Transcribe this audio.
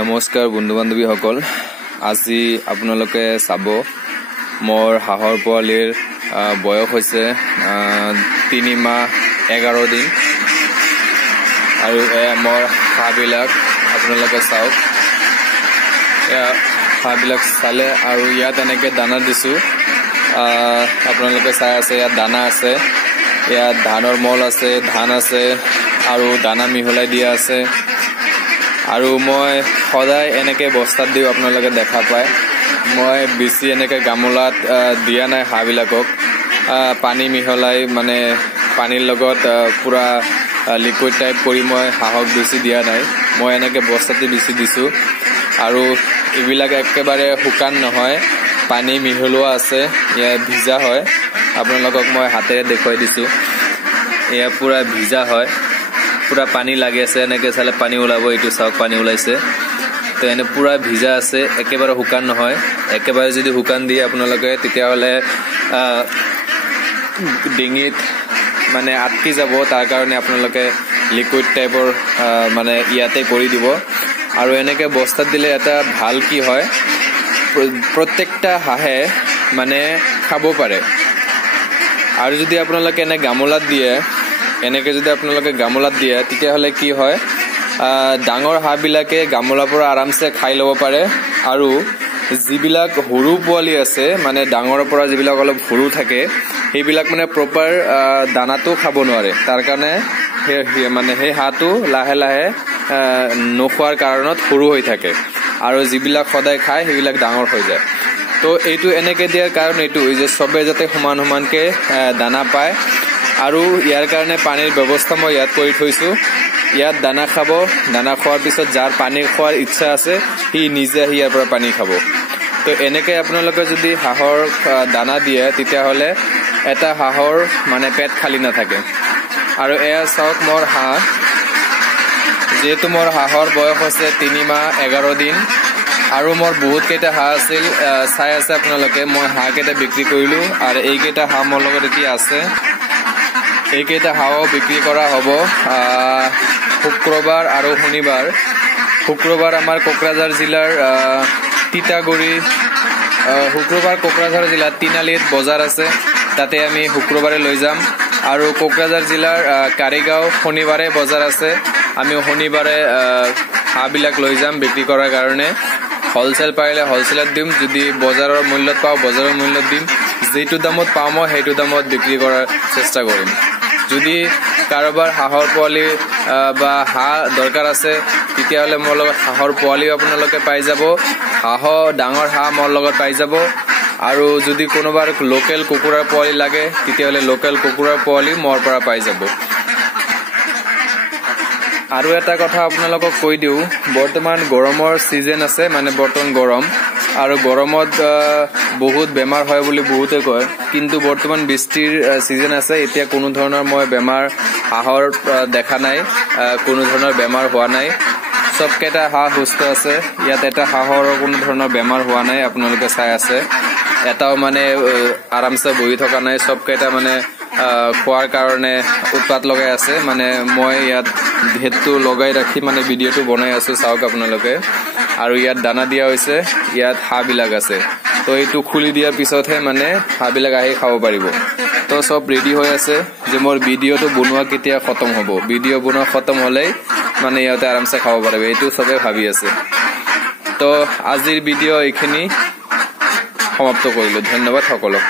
নমস্কাৰ বন্ধু বান্ধৱীসকল, আজি আপোনালোকে চাব মোৰ হাঁহৰ পোৱালিৰ বয়স হৈছে 3 মাহ 11 দিন আৰু মোৰ হাঁহবিলাক আপোনালোকে চাওক। হাঁহবিলাক চালে আৰু ইয়াত এনেকৈ দানা দিছোঁ, আপোনালোকে চাই আছে। ইয়াত দানা আছে, ইয়াত ধানৰ মল আছে, ধান আছে আৰু দানা মিহলাই দিয়া আছে। আৰু মই সদায় এনেকৈ বস্তাত দিওঁ, আপোনালোকে দেখা পায়। মই বেছি এনেকৈ গামলাত দিয়া নাই হাঁহবিলাকক, পানী মিহলাই মানে পানীৰ লগত পূৰা লিকুইড টাইপ কৰি মই হাঁহক বেছি দিয়া নাই। মই এনেকৈ বস্তাতে বেছি দিছোঁ। আৰু এইবিলাক একেবাৰে শুকান নহয়, পানী মিহলোৱা আছে, ইয়াত ভিজা হয়। আপোনালোকক মই হাতেৰে দেখুৱাই দিছোঁ, এয়া পূৰা ভিজা হয়, পূৰা পানী লাগি আছে। এনেকৈ চালে পানী ওলাব, এইটো চাওক পানী ওলাইছে। তো এনে পূৰা ভিজা আছে, একেবাৰে শুকান নহয়। একেবাৰে যদি শুকান দিয়ে আপোনালোকে তেতিয়াহ'লে ডিঙিত মানে আটকি যাব, তাৰ কাৰণে আপোনালোকে লিকুইড টাইপৰ মানে ইয়াতে কৰি দিব। আৰু এনেকৈ বস্তাত দিলে এটা ভাল কি হয়, প্ৰত্যেকটা হাঁহে মানে খাব পাৰে। আৰু যদি আপোনালোকে এনে গামলাত দিয়ে, এনেকৈ যদি আপোনালোকে গামলাত দিয়ে তেতিয়াহ'লে কি হয়, ডাঙৰ হাঁহবিলাকে গামলাৰ পৰা আৰামছে খাই ল'ব পাৰে। আৰু যিবিলাক সৰু পোৱালি আছে, মানে ডাঙৰৰ পৰা যিবিলাক অলপ সৰু থাকে, সেইবিলাক মানে প্ৰপাৰ দানাটো খাব নোৱাৰে। তাৰ কাৰণে সেই হাঁহটো লাহে লাহে নোখোৱাৰ কাৰণত সৰু হৈ থাকে, আৰু যিবিলাক সদায় খায় সেইবিলাক ডাঙৰ হৈ যায়। তো এইটো এনেকৈ দিয়াৰ কাৰণ এইটো যে চবে যাতে সমান সমানকৈ দানা পায়। আৰু ইয়াৰ কাৰণে পানীৰ ব্যৱস্থা মই ইয়াত কৰি থৈছোঁ। ইয়াত দানা খাব, দানা খোৱাৰ পিছত যাৰ পানী খোৱাৰ ইচ্ছা আছে সি নিজে আহি ইয়াৰ পৰা পানী খাব। তো এনেকৈ আপোনালোকে যদি হাঁহৰ দানা দিয়ে তেতিয়াহ'লে এটা হাঁহৰ মানে পেট খালী নাথাকে। আৰু এয়া চাওক মোৰ হাঁহ, যিহেতু মোৰ হাঁহৰ বয়স হৈছে 3 মাহ 11 দিন আৰু মোৰ বহুতকেইটা হাঁহ আছিল। চাই আছে আপোনালোকে, মই হাঁহকেইটা বিক্ৰী কৰিলোঁ আৰু এইকেইটা হাঁহ মোৰ লগত এতিয়া আছে। এইকেইটা হাঁহো বিক্ৰী কৰা হ'ব শুক্ৰবাৰ আৰু শনিবাৰ। শুক্ৰবাৰ আমাৰ কোকৰাঝাৰ জিলাৰ তিতাগুৰি, শুক্ৰবাৰ কোকৰাঝাৰ জিলাৰ তিনালিত বজাৰ আছে, তাতে আমি শুক্ৰবাৰে লৈ যাম। আৰু কোকৰাঝাৰ জিলাৰ কাৰিগাঁও শনিবাৰে বজাৰ আছে, আমি শনিবাৰে হাঁহবিলাক লৈ যাম বিক্ৰী কৰাৰ কাৰণে। হ'লচেল পাৰিলে হ'লচেলত দিম, যদি বজাৰৰ মূল্যত পাওঁ বজাৰৰ মূল্যত দিম। যিটো দামত পাওঁ মই সেইটো দামত বিক্ৰী কৰাৰ চেষ্টা কৰিম। যদি কাৰোবাৰ হাঁহৰ পোৱালি বা হাঁহ দৰকাৰ আছে তেতিয়াহ'লে মোৰ লগত হাঁহৰ পোৱালিও আপোনালোকে পাই যাব, ডাঙৰ হাঁহ মোৰ লগত পাই যাব। আৰু যদি কোনোবাৰ লোকেল কুকুৰাৰ পোৱালি লাগে তেতিয়াহ'লে লোকেল কুকুৰাৰ পোৱালি মোৰ পৰা পাই যাব। আৰু এটা কথা আপোনালোকক কৈ দিওঁ, বৰ্তমান গৰমৰ ছিজন আছে, মানে বৰ্তমান গৰম, আৰু গৰমত বহুত বেমাৰ হয় বুলি বহুতে কয়, কিন্তু বৰ্তমান বৃষ্টিৰ ছিজন আছে। এতিয়া কোনো ধৰণৰ মই বেমাৰ হাঁহৰ দেখা নাই, কোনো ধৰণৰ বেমাৰ হোৱা নাই। চবকেইটা হাঁহ সুস্থ আছে, ইয়াত এটা হাঁহৰ কোনো ধৰণৰ বেমাৰ হোৱা নাই, আপোনালোকে চাই আছে। এটাও মানে আৰামছে বহি থকা নাই, চবকেইটা মানে খোৱাৰ কাৰণে উৎপাত লগাই আছে। মানে মই ইয়াত ভেটটো লগাই ৰাখি মানে ভিডিঅ'টো বনাই আছোঁ, চাওক আপোনালোকে। আৰু ইয়াত দানা দিয়া হৈছে, ইয়াত হাঁহবিলাক আছে। তো এইটো খুলি দিয়াৰ পিছতহে মানে হাঁহবিলাক আহি খাব পাৰিব। তো চব ৰেডি হৈ আছে যে মোৰ ভিডিঅ'টো বনোৱা কেতিয়া খতম হ'ব, ভিডিঅ' বনোৱা খতম হ'লেই মানে ইয়াতে আৰামছে খাব পাৰিব, এইটো চবে ভাবি আছে। তো আজিৰ ভিডিঅ' এইখিনি সমাপ্ত কৰিলোঁ, ধন্যবাদ সকলক।